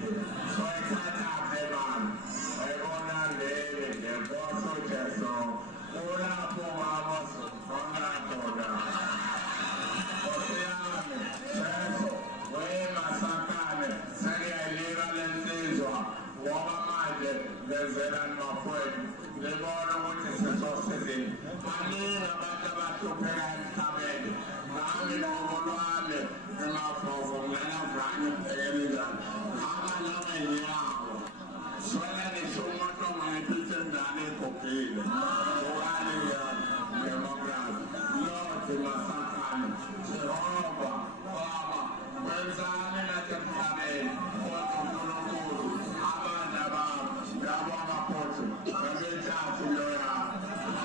Soy tata de man. Una ley de pozo queso. Una pomamos una toda. Oceane, cesso, uema sacane, seria lira lentizua, uova madre, dezeran ma fuori, le buone multe se sostiene. Allora, basta batto per